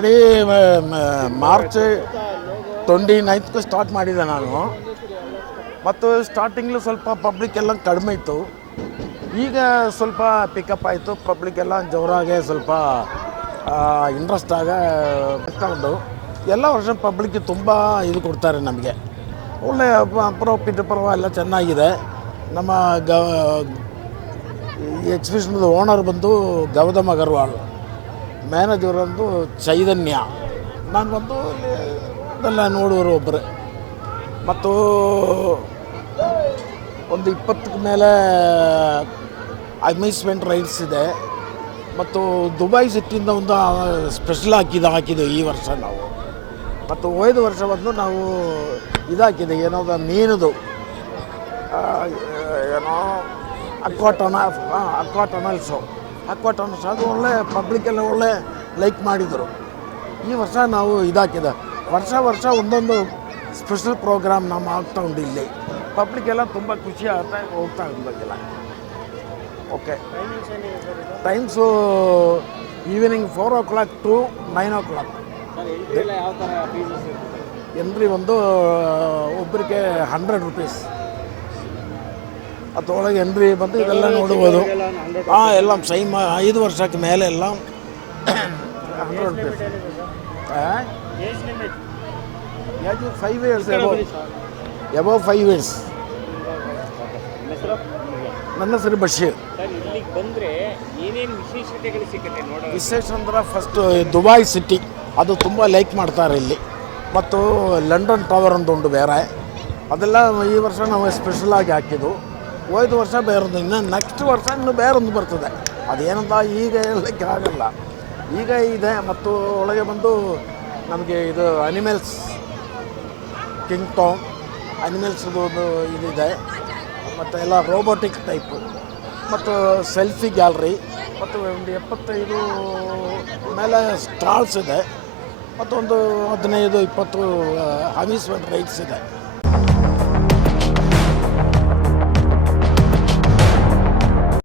ಮಾಡಿ March 29ಕ್ಕೆ start ಮಾಡಿದೆ ನಾನು. ಮತ್ತು ಸ್ಟಾರ್ಟಿಂಗ್ಲು ಸ್ವಲ್ಪ ಪಬ್ಲಿಕ್ ಎಲ್ಲ ಕಡಿಮೆ ಇತ್ತು. ಈಗ ಸ್ವಲ್ಪ ಪಿಕಪ್ ಆಯಿತು. ಪಬ್ಲಿಕ್ ಎಲ್ಲ ಜೋರಾಗೆ ಸ್ವಲ್ಪ ಇಂಟ್ರೆಸ್ಟ್ ತಗೊಂಡು ಎಲ್ಲ ವರ್ಷ ಪಬ್ಲಿಕ್ಗೆ ತುಂಬ ಇದು ಕೊಡ್ತಾರೆ ನಮಗೆ. ಒಳ್ಳೆ ಪರವ ಎಲ್ಲ ಚೆನ್ನಾಗಿದೆ. ನಮ್ಮ ಈ ಎಕ್ಸಿಬಿಷನ್ದು ಓನರ್ ಬಂದು ಗೌತಮ್ ಅಗರ್ವಾಲ್, ಮ್ಯಾನೇಜರ್ ಒಂದು ಚೈತನ್ಯ, ನಾನು ಬಂದು ಇದೆಲ್ಲ ನೋಡುವರು ಒಬ್ಬರು. ಮತ್ತು ಒಂದು 20ಕ್ಕೆ ಮೇಲೆ ಅಮ್ಯೂಸ್ಮೆಂಟ್ ರೈಡ್ಸ್ ಇದೆ. ಮತ್ತು ದುಬೈ ಸಿಟಿಯಿಂದ ಒಂದು ಸ್ಪೆಷಲ್ ಹಾಕಿದ್ದು ಈ ವರ್ಷ ನಾವು. ಮತ್ತು ಹೋದ ವರ್ಷ ಬಂದು ನಾವು ಇದಾಕಿದೆ, ಏನೋ ಮೀನದು ಏನೋ ಅಕ್ವಾ ಟನಲ್ಸು ಅದು ಒಳ್ಳೆ ಪಬ್ಲಿಕ್ಕೆಲ್ಲ ಒಳ್ಳೆ ಲೈಕ್ ಮಾಡಿದರು. ಈ ವರ್ಷ ನಾವು ಇದಾಕಿದೆ. ವರ್ಷ ಒಂದೊಂದು ಸ್ಪೆಷಲ್ ಪ್ರೋಗ್ರಾಮ್ ನಾವು ಆಗ್ತಾ ಉಂಟು ಇಲ್ಲಿ. ಪಬ್ಲಿಕ್ಕೆಲ್ಲ ತುಂಬ ಖುಷಿ ಹೋಗ್ತಾ ಇದ್ದಕ್ಕೆಲ್ಲ. Okay, times evening 4 o'clock to 9 o'clock. Entry ಒಂದು ಒಬ್ಬರಿಗೆ 100 rupees. ಅದರೊಳಗೆ ಎಂಟ್ರಿ ಬಂದು ಇದೆಲ್ಲ ನೋಡ್ಬೋದು. ಎಲ್ಲ ಸೈಮ್ 5 ವರ್ಷಕ್ಕೆ ಮೇಲೆ ಎಲ್ಲ 100 rupees. 5 years above 5 years. ನನ್ನ ಹೆಸರು ಬಶೀರ್. ವಿಶೇಷ ಅಂದ್ರೆ ಫಸ್ಟ್ ದುಬೈ ಸಿಟಿ ಅದು ತುಂಬ ಲೈಕ್ ಮಾಡ್ತಾರೆ ಇಲ್ಲಿ. ಮತ್ತು ಲಂಡನ್ ಟವರ್ ಅಂತ ಉಂಟು ಬೇರೆ, ಅದೆಲ್ಲ ಈ ವರ್ಷ ನಾವು ಸ್ಪೆಷಲಾಗಿ ಹಾಕಿದ್ದು. ಹೋದ ವರ್ಷ ಬೇರೊಂದು, ಇನ್ನು ನೆಕ್ಸ್ಟ್ ವರ್ಷ ಇನ್ನೂ ಬೇರೊಂದು ಬರ್ತದೆ. ಅದೇನಂತ ಈಗ ಹೇಳಲಿಕ್ಕೆ ಆಗಲ್ಲ. ಈಗ ಇದೆ. ಮತ್ತು ಒಳಗೆ ಬಂದು ನಮಗೆ ಇದು ಅನಿಮಲ್ಸ್ ಕಿಂಗ್ಟೌನ್ ಅನಿಮಲ್ಸ್ದು ಇದಿದೆ. ಮತ್ತು ಎಲ್ಲ ರೋಬೋಟಿಕ್ ಟೈಪು, ಮತ್ತು ಸೆಲ್ಫಿ ಗ್ಯಾಲರಿ, ಮತ್ತು ಒಂದು 75 ಮೇಲೆ ಸ್ಟಾಲ್ಸ್ ಇದೆ. ಮತ್ತು ಒಂದು 15-20 ಅಮ್ಯೂಸ್ಮೆಂಟ್ ರೈಡ್ಸ್ ಇದೆ.